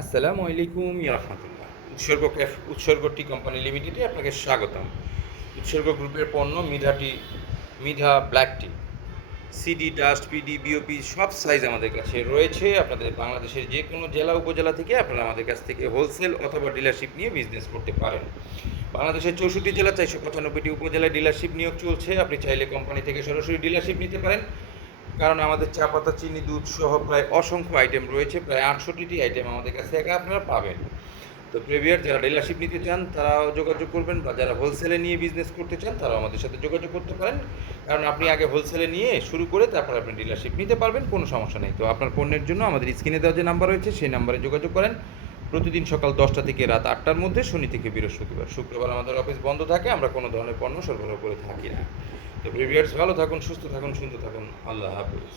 আসসালামু আলাইকুম রাহমাতুল্লাহ। উৎসর্গ টি কোম্পানি লিমিটেডে আপনাকে স্বাগতম। উৎসর্গ গ্রুপের পণ্য মিধা ব্ল্যাক টি, সিডি, ডাস্ট, পিডি, বিওপি সব সাইজ আমাদের কাছে রয়েছে। আপনাদের বাংলাদেশের যে কোনো জেলা উপজেলা থেকে আপনারা আমাদের কাছ থেকে হোলসেল অথবা ডিলারশিপ নিয়ে বিজনেস করতে পারেন। বাংলাদেশের 64 জেলা 495টি উপজেলায় ডিলারশিপ নিয়োগ চলছে। আপনি চাইলে কোম্পানি থেকে সরাসরি ডিলারশিপ নিতে পারেন, কারণ আমাদের চা পাতা, চিনি, দুধ সহ প্রায় অসংখ্য আইটেম রয়েছে। প্রায় 68টি আইটেম আমাদের কাছ থেকে আপনারা পাবেন। তো প্রিভিয়ার যারা ডিলারশিপ নিতে চান তারাও যোগাযোগ করবেন, বা যারা হোলসেলে নিয়ে বিজনেস করতে চান তারাও আমাদের সাথে যোগাযোগ করতে পারেন। কারণ আপনি আগে হোলসেলে নিয়ে শুরু করে তারপর আপনি ডিলারশিপ নিতে পারবেন, কোনো সমস্যা নেই। তো আপনার পণ্যের জন্য আমাদের স্ক্রিনে দেওয়া যে নাম্বার রয়েছে সেই নাম্বারে যোগাযোগ করেন। প্রতিদিন সকাল 10টা থেকে রাত 8টার মধ্যে, শনি থেকে বৃহস্পতিবার। শুক্রবার আমাদের অফিস বন্ধ থাকে, আমরা কোনো ধরনের পণ্য সরবরাহ করে থাকি না। তো প্রিভিয়ার্স, ভালো থাকুন, সুস্থ থাকুন, সুন্দর থাকুন। আল্লাহ হাফিজ।